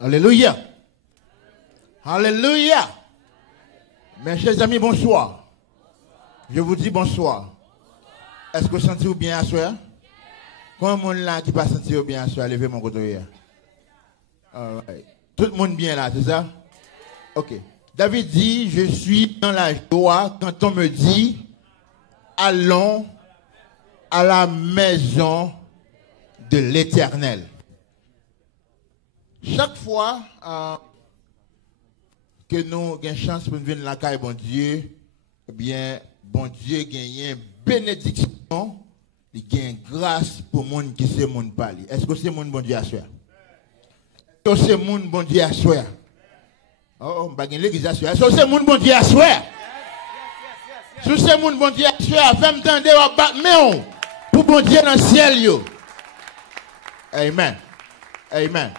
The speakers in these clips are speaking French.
Alléluia. Alléluia. Mes chers amis, bonsoir. Je vous dis bonsoir. Est-ce que vous sentez bien à soi? Comment le monde là qui pas senti bien à soi, levez mon côté. Right. Tout le monde bien là, c'est ça? Ok. David dit, je suis dans la joie quand on me dit, allons à la maison de l'Éternel. Chaque fois que nous avons une chance pour venir dans la caille, bon Dieu, eh bien, bon Dieu gagne une bénédiction, il gagne grâce pour le monde qui sait mon parler. Est-ce que c'est mon bon Dieu à soi? Est-ce que c'est mon bon Dieu à soi? Oh, on va gagner l'église à soi. Est-ce que c'est mon bon Dieu à soi? Si c'est mon bon Dieu à soi, fais-moi tendre battre pour bon Dieu dans le ciel. Yo. Amen. Amen.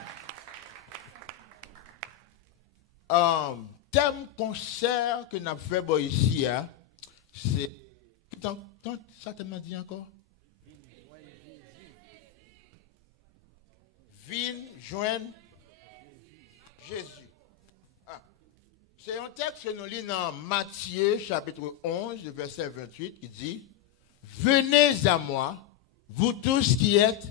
Thème concert que nous avons fait ici, c'est. Ça t'a dit encore? Viens joindre Jésus. C'est un texte que nous lisons dans Matthieu, chapitre 11, verset 28, qui dit: venez à moi, vous tous qui êtes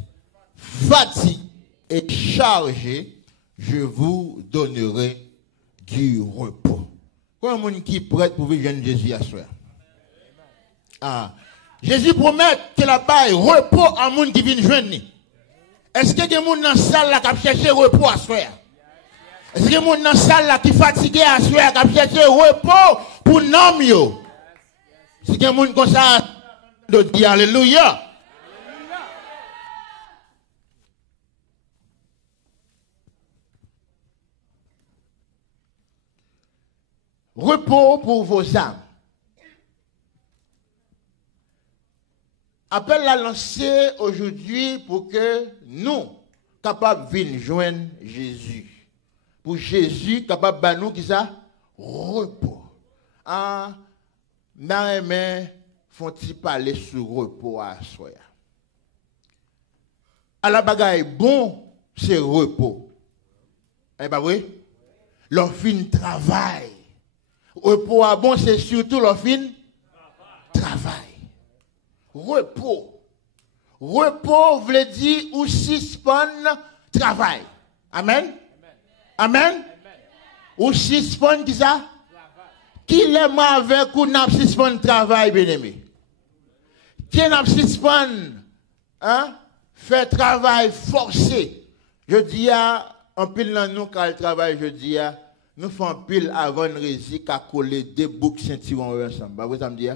fatigués et chargés, je vous donnerai du repos. Quoi, un monde qui est prêt pour vivre Jésus à soi? Jésus promet que là-bas, repos à monde qui vient joindre. Est-ce que des gens dans la salle qui cherchent repos à soi? Est-ce que des gens dans la salle qui fatigués à soi, qui cherchent repos pour nous? Si des gens comme ça, de dire Alléluia. Repos pour vos âmes. Appel à lancer aujourd'hui pour que nous, capables de venir joindre Jésus. Pour Jésus, capable de nous, qui ça? Repos. Marie-mère, font-ils parler sur repos à soi? À la bagaille, bon, c'est repos. Eh bien, oui? Leur fin travail. Repos à bon, c'est surtout leur fin travail. Repos. Repos veut dire ou suspendre travail. Amen. Amen. Ou suspendre qui ça? Qui l'aime avec ou n'a suspendre travail, bien aimé? Qui n'a suspendre, fait travail forcé? Je dis en pile dans nous quand le travail, je dis nous faisons pile avant de réussir qu'à coller deux boucles ceinturons ensemble. Vous ça me dit?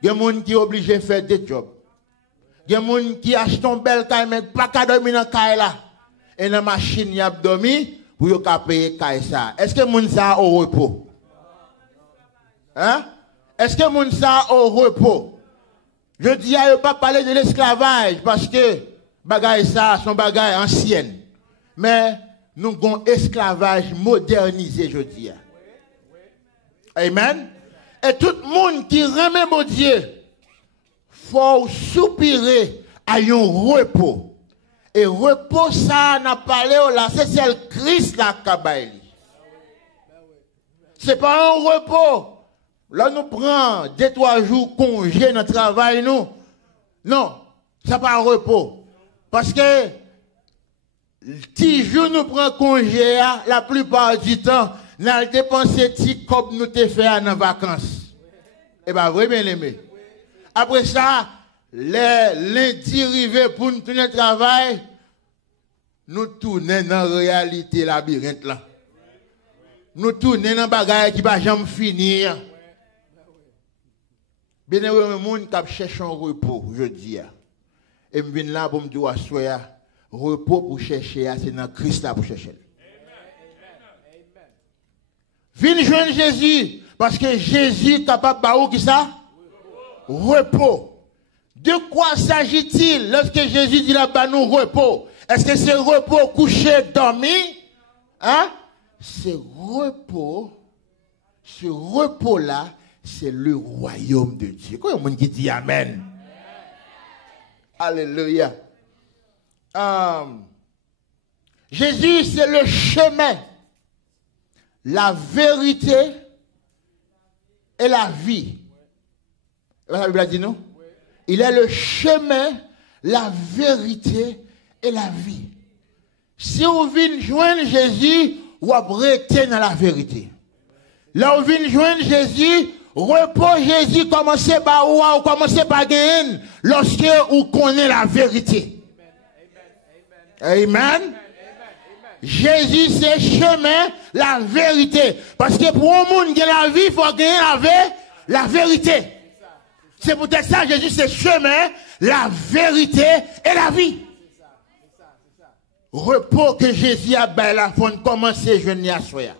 Il y a des gens qui sont obligés de faire des jobs. Il y a des gens qui achètent un bel caille, mais pas qu'à dormir dans le caille là. Et dans la machine, il y a dormi pour qu'ils payer caille ça. Est-ce que les gens sont au repos? Est-ce que les gens sont au repos? Je dis, il ne faut pas parler de l'esclavage parce que bagaille ça, son bagaille ancienne. Mais nous avons un esclavage modernisé, je dis. Amen. Et tout le monde qui remet mon Dieu, faut soupirer à un repos. Et repos, ça, n'a parlé là, c'est le Christ là, Kabaïli. C'est pas un repos. Là, nous prenons 2-3 jours congé dans le travail, nous. Non, c'est pas un repos. Parce que, 10 jours nous prenons congé, la plupart du temps, nous avons dépensé petit comme nous te fait en vacances. Et bien, vrai, bien aimé. Après ça, lundi arrivé pour nous tourner le travail, nous tournons dans la réalité labyrinthe là. Nous tournons dans la bagaille qui ne va jamais finir. Bien aimé, le monde qui cherche un repos, je dis. Et je viens là pour me dire, repos pour chercher, c'est dans Christ là pour chercher. Viens joindre Jésus, parce que Jésus est capable de faire qui ça? Repos. De quoi s'agit-il lorsque Jésus dit là-bas nous repos? Est-ce que c'est repos couché, dormi? C'est repos. Ce repos-là, c'est le royaume de Dieu. Quoi, il y a un monde qui dit Amen? Alléluia. Jésus, c'est le chemin, la vérité et la vie. La Bible a dit non? Il est le chemin, la vérité et la vie. Si vous venez joindre Jésus, vous restez dans la vérité. Là où vous venez joindre Jésus, repos Jésus, commencez par ou commencez par gagner lorsque vous connaissez la vérité. Amen. Jésus, c'est chemin, la vérité. Parce que pour un monde qui a la vie, il faut gagner la vérité. C'est peut-être ça, Jésus, c'est chemin, la vérité et la vie. Repos que Jésus a ben la faut commencer à jeûner à soya.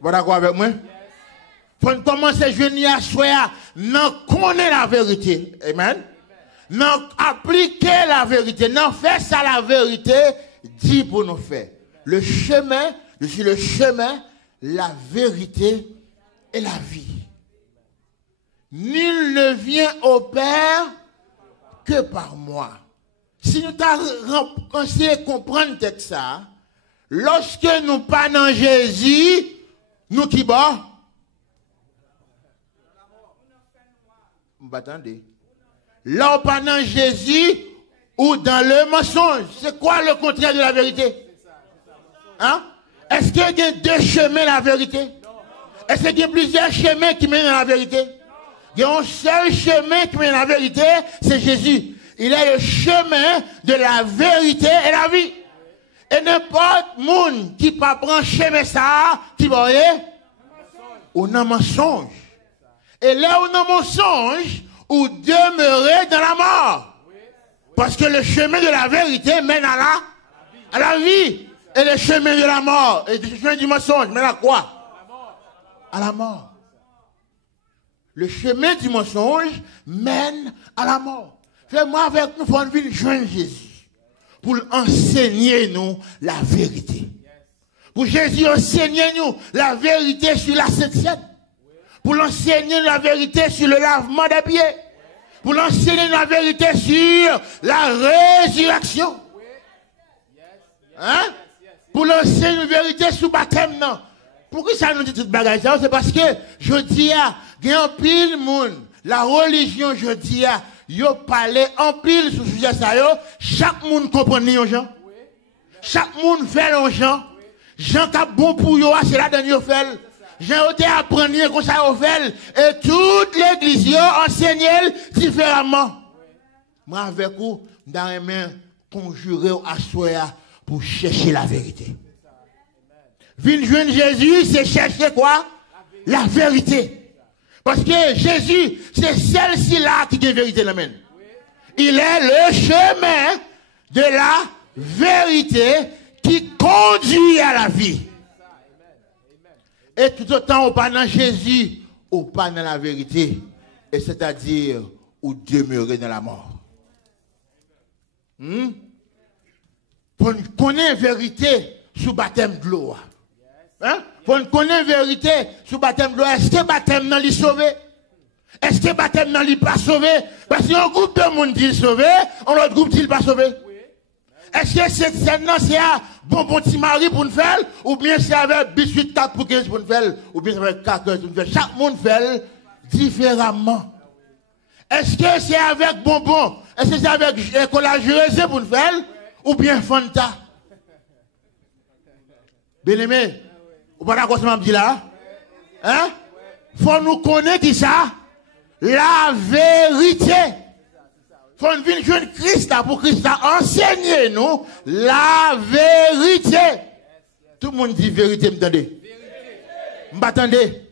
Vous d'accord avec moi? Faut commencer à jeûner à soya, non connaître la vérité. Amen. Non appliquer la vérité, non faire ça la vérité, dit pour nous faire. Le chemin, je suis le chemin, la vérité et la vie. Nul ne vient au Père que par moi. Si nous commencé à comprendre ça, lorsque nous pas dans Jésus, nous qui bas? Attendez. Là, on pas dans Jésus ou dans le mensonge. C'est quoi le contraire de la vérité? Hein? Est-ce qu'il y a deux chemins la vérité? Est-ce qu'il y a plusieurs chemins qui mènent à la vérité? Il y a un seul chemin qui mène à la vérité, c'est Jésus. Il est le chemin de la vérité et la vie. Et n'importe monde qui pas prend chemin ça, qui va aller, on a mensonge. Et là où on a mensonge, ou demeurer dans la mort. Parce que le chemin de la vérité mène à la vie. Et le chemin de la mort, et le chemin du mensonge mène à quoi? À la mort. Le chemin du mensonge mène à la mort. Fais-moi avec nous, pour venir joindre Jésus. Pour enseigner nous la vérité. Pour Jésus enseigner nous la vérité sur la septième. Pour l'enseigner la vérité sur le lavement des pieds. Pour l'enseigner la vérité sur la résurrection. Hein? Pour l'enseigner la vérité sur le baptême, non. Pourquoi ça nous dit toute bagage? C'est parce que je dis à, il y a un pile monde, la religion, je dis à, yo parle en pile sur ce sujet ça yo, chaque monde comprend les gens. Chaque monde fait les gens. Jean qui bon pour yo, c'est là dans yo fait. Jean été apprendre comme ça yo fait et toute l'église yo enseigne différemment. Moi avec vous, dans les mains conjurer à soi pour chercher la vérité. Venir joindre Jésus, c'est chercher quoi? La vérité. Parce que Jésus, c'est celle-ci là qui est vérité la main. Il est le chemin de la vérité qui conduit à la vie. Et tout autant on pas dans Jésus, ou pas dans la vérité, et c'est-à-dire ou demeurer dans la mort. Pour connaître la vérité sous baptême de l'eau. Hein? Pour connaître la vérité sous baptême de l'eau, est-ce que baptême n'a li sauvé? Est-ce que baptême n'a li pas sauvé? Parce qu'il y a un groupe de monde qui est sauvé, un autre groupe qui n'est pas sauvé. Est-ce que cette scène-là, c'est un bonbon petit mari pour nous faire, ou bien c'est avec 18 4 pour 15 pour nous faire, ou bien c'est avec 4 pour nous faire? Chaque monde fait différemment. Est-ce que c'est avec bonbon? Est-ce que c'est avec collage raisin pour nous faire, ou bien Fanta? Bien aimé, vous pas d'accord ce que je dis là? Hein? Faut nous connaître qui ça? La vérité. Faut nous venir joindre Christ pour Christ enseigner nous la vérité. Tout le monde dit vérité, m'entendez? M'attendez?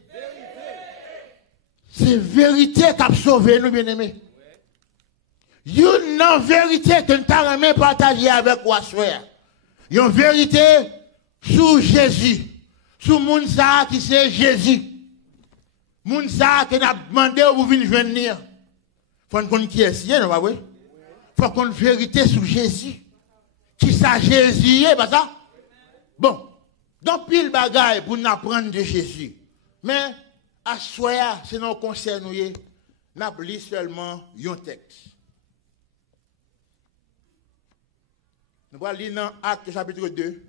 C'est vérité qui a sauvé nous, bien-aimés. Une vérité que nous avons partagé avec vous. Une vérité sur Jésus. Sur Mounsa qui c'est Jésus. Mounsa qui a demandé où vous venez venir. Faut qu'on qui est si, non, oui? Faut qu'on vérité sur Jésus. Qui ça Jésus est, pas ça? Bon. Donc, pile bagaille pour nous apprendre de Jésus. Mais, à soi, c'est non concerne nous, nous lisons seulement un texte. Nous allons lire dans Actes chapitre 2.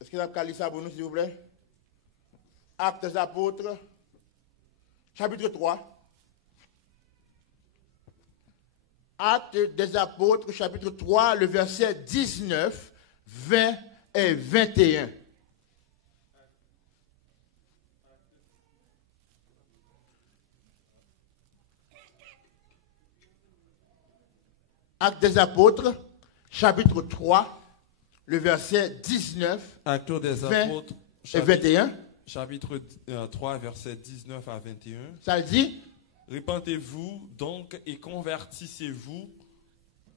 Est-ce que vous avez lire ça pour nous, s'il vous plaît? Actes des apôtres, chapitre 3. Actes des apôtres, chapitre 3, le verset 19, 20 et 21. Actes des apôtres, chapitre 3, le verset 19, Actes des 20 apôtres, et 21. Chapitre 3, verset 19 à 21. Ça dit, Repentez-vous donc et convertissez-vous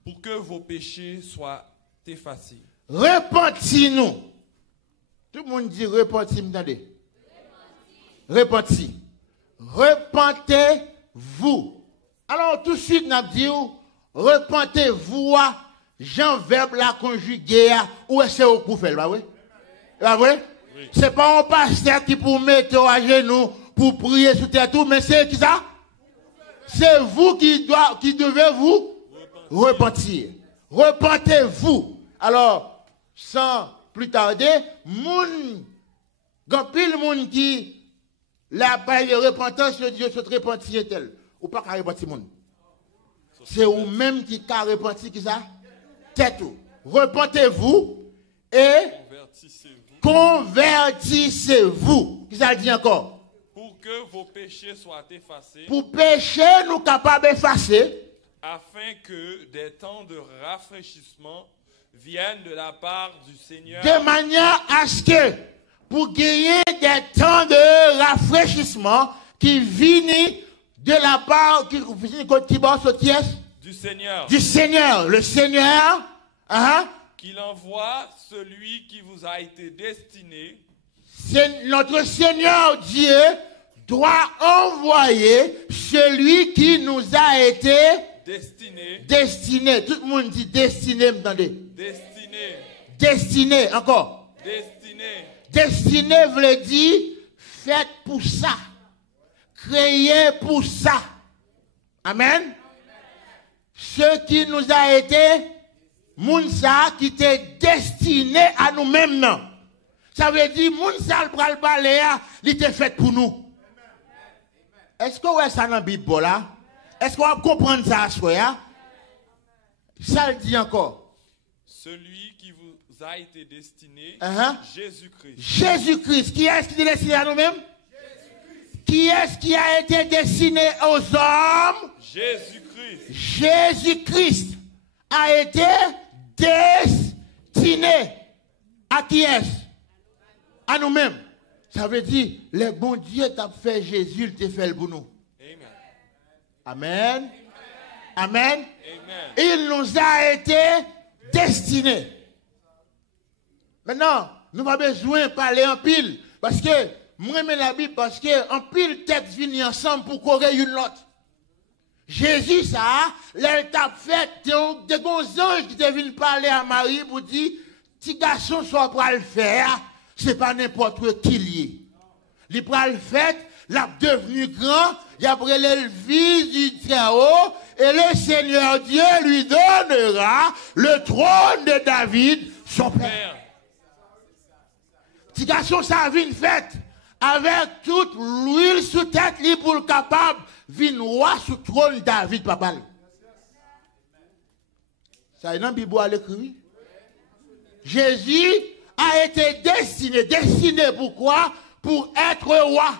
pour que vos péchés soient effacés. repentis-nous. Tout le monde dit repentis, m'entendez? Repentis. Repentez-vous. Alors tout de suite, nous disons, repentez-vous, Jean verbe la conjugué, ou est-ce que vous faites, oui? Pas vrai? Oui. C'est pas un pasteur qui pour mettre à genoux, pour prier sur terre tout, mais c'est qui ça? C'est vous qui devez vous repentir. Repentez-vous. Alors, sans plus tarder, quand pile monde qui la paille de repentance, le Dieu se repentir tel. Ou pas qu'à repentir monde. C'est vous-même qui a repenti qui ça? Tête. Repentez-vous et convertissez-vous. Qui ça dit encore? Pour que vos péchés soient effacés. Pour pécher, nous capables d'effacer. Afin que des temps de rafraîchissement viennent de la part du Seigneur. De manière à ce que, pour gagner des temps de rafraîchissement qui viennent de la part du Seigneur. Du Seigneur. Le Seigneur, qu'il envoie celui qui vous a été destiné. Notre Seigneur Dieu doit envoyer celui qui nous a été destiné. Tout le monde dit destiné, m'entendez? Destiné, encore. Destiné veut dire fait pour ça. Créé pour ça. Amen. Ce qui nous a été, Mounsa, qui était destiné à nous-mêmes. Ça veut dire, Mounsa, le baléa, il était fait pour nous. Est-ce que vous avez ça dans la Bible là? Est-ce qu'on va comprendre ça à soi? Ça le dit encore. Celui qui vous a été destiné, Jésus-Christ. Jésus-Christ. Qui est-ce qui est destiné à nous-mêmes? Qui est-ce qui a été destiné aux hommes? Jésus-Christ. Jésus-Christ a été destiné. À qui est-ce? À nous-mêmes. Ça veut dire, le bon Dieu t'a fait Jésus, il t'a fait pour nous. Amen. Amen. Amen. Il nous a été destiné. Maintenant, nous n'avons pas besoin de parler en pile. Parce que, moi, j'aime la Bible parce que en pile texte viennent ensemble pour courir une autre. Jésus, ça, il t'a fait des bons anges qui te viennent parler à Marie pour dire, petit garçon, soit pour le faire, c'est pas n'importe qui lié. Il prend le fait, il a devenu grand, il a pris le fils du Très-Haut, et le Seigneur Dieu lui donnera le trône de David, son père. Petit garçon, ça vient fait, avec toute l'huile sous tête, libre pour le capable, vient roi sous le trône de David, papa. Ça est dans la Bible à l'écrit. Jésus a été destiné. Destiné pourquoi? Pour être roi.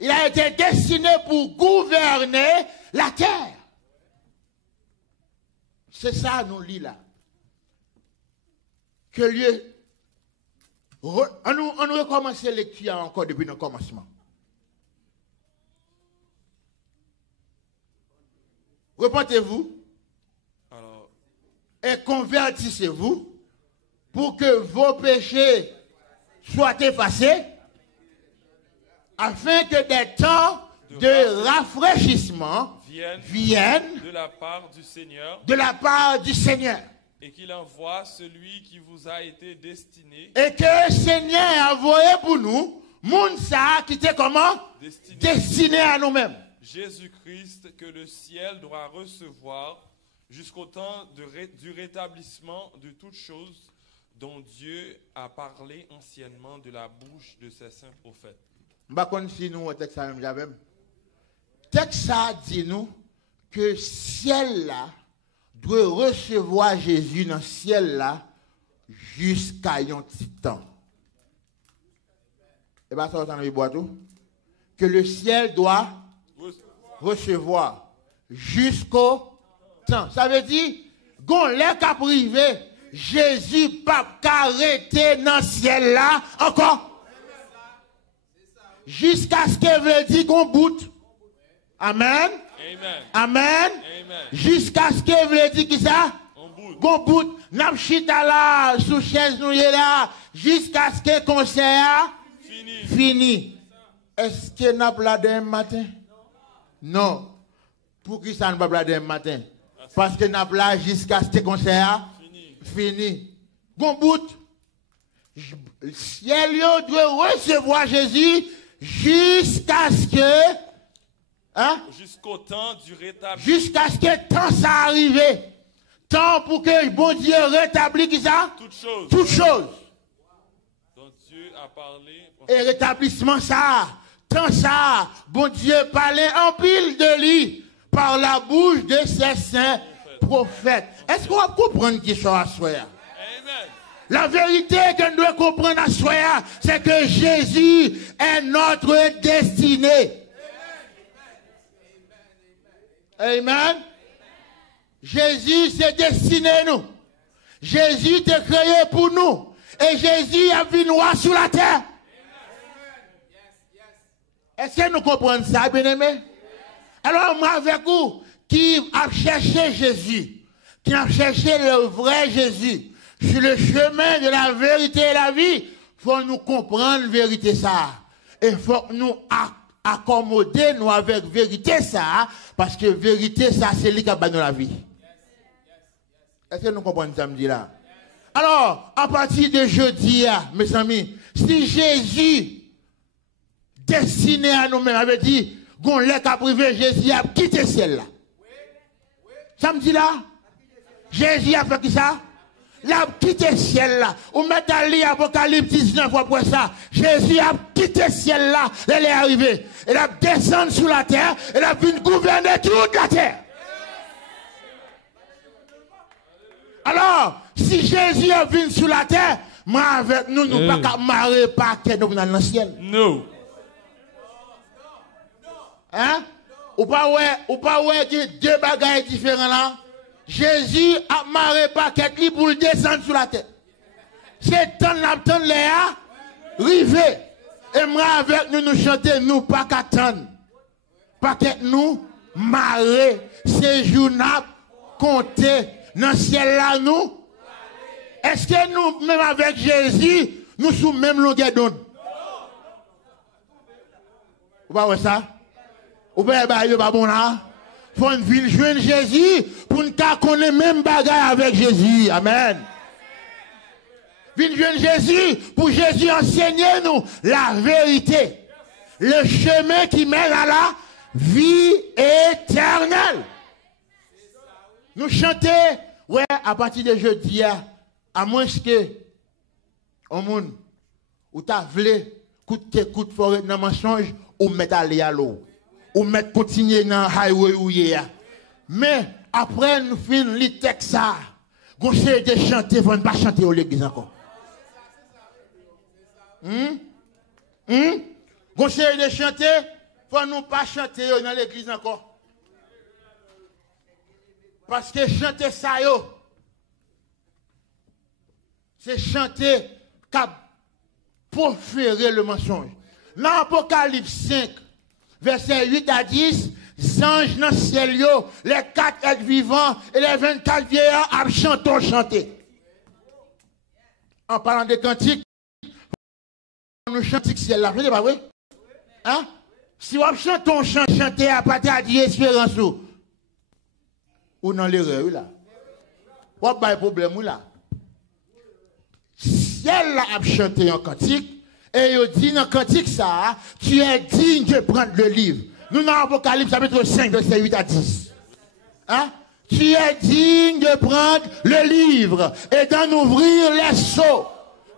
Il a été destiné pour gouverner la terre. C'est ça, nous lit là. Que lieu. On recommence la lecture encore depuis le commencement. Repentez-vous et convertissez-vous pour que vos péchés soient effacés, afin que des temps de rafraîchissement viennent de la part du Seigneur. Et qu'il envoie celui qui vous a été destiné. Et que le Seigneur a envoyé pour nous, Mounsa qui était comment? Destiné à nous-mêmes. Jésus-Christ que le ciel doit recevoir jusqu'au temps du rétablissement de toutes choses dont Dieu a parlé anciennement de la bouche de ses saints prophètes. Si nous, le texte dit nous que ciel là doit recevoir Jésus dans le ciel là jusqu'à un petit temps. Et bien, ça, que le ciel doit recevoir jusqu'au temps. Ça veut dire, qu'on l'est qu'à privé, Jésus pas arrêté dans le ciel là encore. Jusqu'à ce qu'il veut dire qu'on boute. Amen. Amen. Amen. Amen. Jusqu'à ce qu'il veut dire qui ça? Qu'on boute. N'a chita là, sous chaise nous là, jusqu'à ce que le concert fini. Est-ce que n'a pas demain matin? Non. Pour qui ça ne va pas demain matin? Parce que n'a pas jusqu'à ce que le concert fini. Qu'on boute. Le ciel doit recevoir Jésus jusqu'à ce que jusqu'au temps du rétablissement. Jusqu'à ce que le temps ça arrive. Temps pour que bon Dieu rétablisse qui ça? Toutes choses. Donc Dieu a parlé. Et rétablissement ça. Temps ça. Bon Dieu parlait en pile de lui par la bouche de ses saints prophètes. Est-ce qu'on va comprendre qui soit à soi? La vérité que nous devons comprendre à soi, c'est que Jésus est notre destinée. Amen. Jésus s'est destiné nous. Jésus t'est créé pour nous. Et Jésus a vu nous sur la terre. Est-ce que nous comprenons ça, bien-aimés? Alors, moi, avec vous, qui a cherché Jésus, qui a cherché le vrai Jésus, sur le chemin de la vérité et la vie, il faut nous comprendre la vérité ça. Et il faut nous accommoder nous avec vérité ça, parce que vérité ça, c'est lui qui a donné la vie. Est-ce que nous comprenons ça, me dit là? Alors, à partir de jeudi, mes amis, si Jésus, destiné à nous-mêmes, avait dit, qu'on l'a qu'à privé, Jésus a quitté le ciel là. Ça me dit là? Jésus a fait qui ça? Il a quitté le ciel là. Ou mettez à lire Apocalypse 19 après ça. Jésus a quitté le ciel là. Il est arrivé. Il a descendu sur la terre. Il a vu gouverner toute la terre. Alors, si Jésus est venu sur la terre, moi avec nous, nous ne pouvons pas marrer par que nous dans le ciel. Non. Hein? Ou pas ouais, deux bagages différents là. Jésus a marré paquet pour le descendre sur la terre. C'est temps d'attendre Léa, rivé. Et moi avec nous, nous chanter, nous pas qu'attendre. Paquet nous, marrer, séjour n'a compter dans le ciel là nous. Est-ce que nous, même avec Jésus, nous sommes même longueur d'onde? Vous voyez ça? Vous voyez pas bon là? Faut une ville joindre Jésus pour nous connaître même bagaille avec Jésus. Amen. Ville joindre Jésus pour Jésus enseigner nous la vérité. Le chemin qui mène à la vie éternelle. Nous chanter, ouais, à partir de jeudi, à moins que au monde, où tu as voulu, coup de forêt dans mensonge, ou mettre aller à l'eau. Ou mettre continuer dans le highway où il y a. Mais après, nous finissons les textes, ça. Vous essayez de chanter, vous ne pas chanter au l'église encore. Vous essayez de chanter, vous ne pas chanter dans l'église encore. Parce que chanter ça, c'est chanter pour proférer le mensonge. Dans Apocalypse 5, verset 8 à 10, les anges dans le ciel, les 4 êtres vivants et les 24 vieillards chanter. En parlant de cantiques, nous chantons le ciel là, c'est pas vrai? Hein? Si vous chantez un chant, chanter à partir de l'espérance, ou dans l'erreur là. Ou pas de problème là. Ciel là a chanté un cantique. Et il dit dans le cantique ça, tu es digne de prendre le livre. Nous dans Apocalypse chapitre 5, verset 8 à 10. Hein? Tu es digne de prendre le livre et d'en ouvrir les sceaux.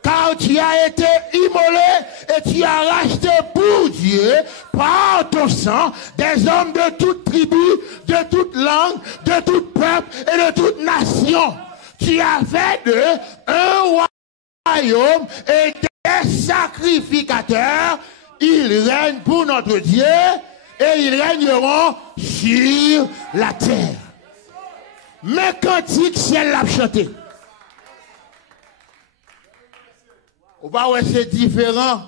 Car tu as été immolé et tu as racheté pour Dieu, par ton sang, des hommes de toute tribu, de toute langue, de tout peuple et de toute nation. Tu as fait d'eux un royaume et des sacrificateurs. Ils règnent pour notre Dieu et ils régneront sur la terre. Mais cantique, ciel l'a chanté. On va voir c'est différent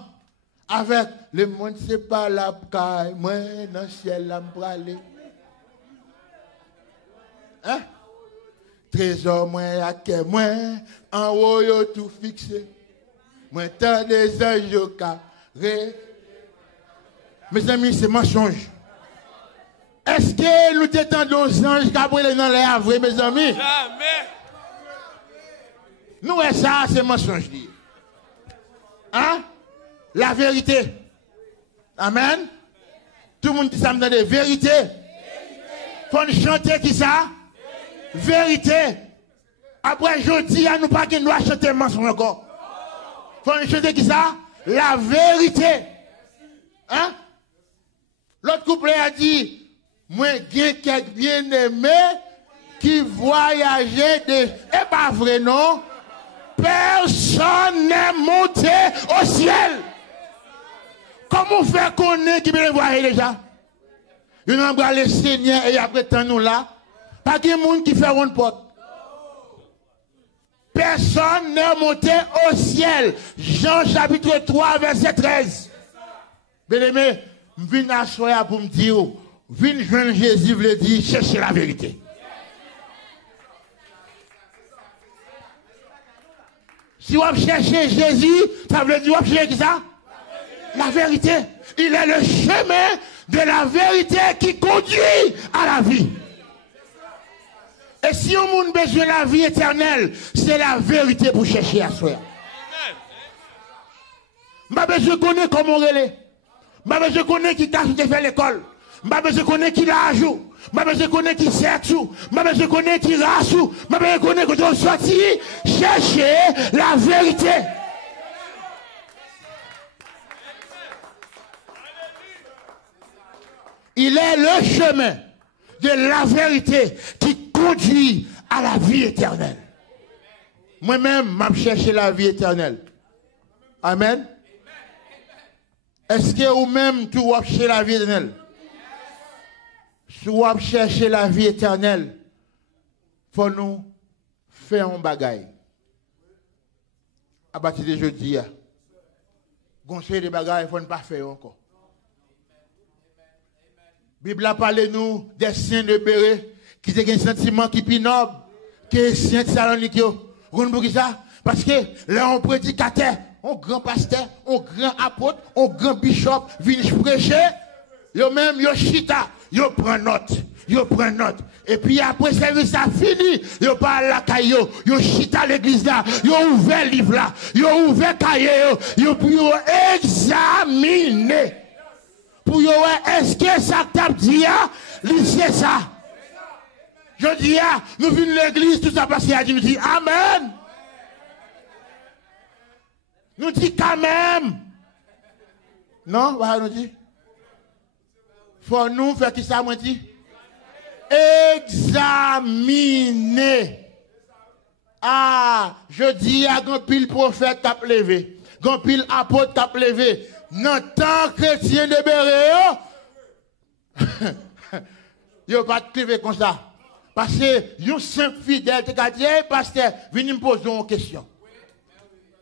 avec le monde, c'est pas la caille, moi dans le ciel là m'pralé. Hein? Trésor moi à que moi en haut yo tout fixé. Moi tant des anges au carré. Mes amis, c'est mensonge. Est-ce que nous t'étendons aux anges qui brûlent dans l'air vrai, mes amis? Jamais. Nous, ça, c'est mensonge. Hein? La vérité. Amen. Tout le monde dit ça, me donne vérité. Faut nous chanter qui ça? Vérité. Après, je dis à nous pas qu'il doit chanter mensonge encore. Faut nous chanter qui ça? La vérité. Hein? L'autre couplet a dit, moi, j'ai quelques bien-aimés qui voyageaient de... Et pas vrai, non? Personne n'est monté au ciel. Comment faire qu'on est qui peut voyager déjà? Il a le Seigneur et après tant nous là. Pas de monde qui fait une porte. Personne n'est monté au ciel. Jean chapitre 3, verset 13. Bien-aimé, je viens à soi pour me dire, viens joindre Jésus, veut dire, chercher la vérité. Si vous cherchez Jésus, ça veut dire, vous cherchez qui ça? La vérité. Il est le chemin de la vérité qui conduit à la vie. Et si on a besoin de la vie éternelle, c'est la vérité pour chercher à soi. Je connais comment on relève. Je connais qui t'a fait l'école. Je connais qui l'a ajouté. Je connais qui sert tout. Je connais qui rasse tout. Je connais que tu as sorti. Chercher la vérité. Il est le chemin de la vérité qui conduit à la vie éternelle. Moi-même, je cherche la vie éternelle. Amen. Est-ce que vous-même, tu vas chercher la vie éternelle? Si vous cherchez la vie éternelle, il faut nous faire un bagaille. À partir de jeudi, conseil de bagaille, il faut ne pas faire encore. La Bible a parlé nous des saints de Béret qui ont un sentiment qui est plus noble que les saints de Salonique. Vous comprenez ça? Parce que là, on prédicateur, on grand pasteur, on grand apôtre, on grand bishop, viennent prêcher, yo même yo chita, yo prend note. Yo prend note. Et puis après service a fini, yo parle la caillou, yo chita l'église là, yo ouvert livre là, yo ouvert cahier yo pour yo examiner. Pour yo est-ce que ça t'a dit c'est ça? Je dis nous venons l'église tout ça parce qu'il a dit nous dit amen. Nous dit quand même. Non, voilà nous dit. Faut nous faire qui ça moi dit? Examiner. Ah, je dis à grand pile prophète t'a levé, grand pile apôtre t'a levé. Non tant chrétien de Béret, yo pas te lever comme ça. Parce que yon simple fidèle te dit pasteur, venez me poser une question.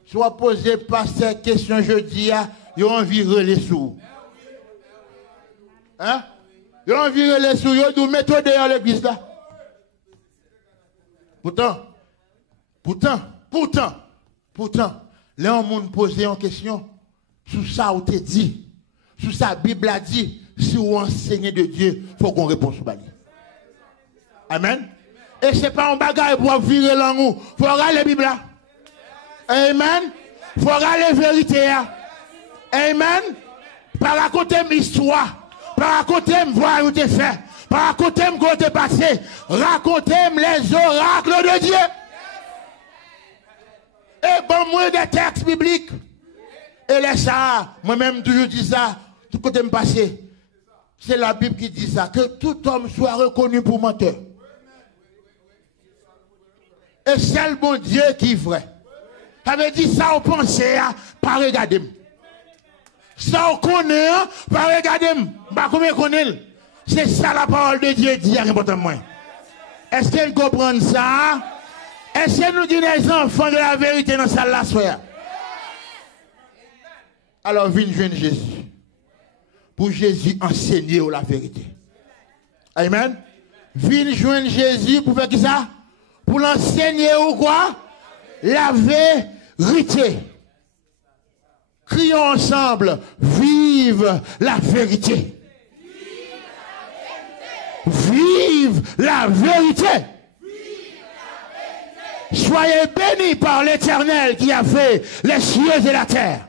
Soit poser pasteur question jeudi yo envie relais sous. Hein? Yo envie relais sous yo dou mettre derrière l'église là. Pourtant, là on monde poser une question. Sous ça, on te dit, sous ça, la Bible a dit, si on enseigne de Dieu, il faut qu'on réponde sur la Bible. Amen. Et ce n'est pas un bagage pour virer l'angou. Il faut regarder la Bible là. Amen. Il faut regarder la vérité. Amen. Par raconter l'histoire. Pas raconter-moi voir où tu fait. Pas raconter-moi comment tu passé. Racontez-moi les oracles de Dieu. Et bon, moi, des textes bibliques. Et là, ça, moi-même, toujours dis ça, tout côté me passer. C'est la Bible qui dit ça, que tout homme soit reconnu pour menteur. Et c'est le bon Dieu qui est vrai. Ça veut dire ça, on pense, pas regarder. Ça, on connaît, pas regarder. Pas comment connaît. C'est ça la parole de Dieu dit à n'importe moi. Est-ce qu'elle comprend ça? Est-ce que nous disons les enfants de la vérité dans sa soirée? Alors, viens joindre Jésus. Pour Jésus enseigner la vérité. Amen. Viens joindre Jésus pour faire qui ça? Pour l'enseigner ou quoi? La vérité. Crions ensemble, vive la vérité. Vive la vérité. Soyez bénis par l'Éternel qui a fait les cieux et la terre.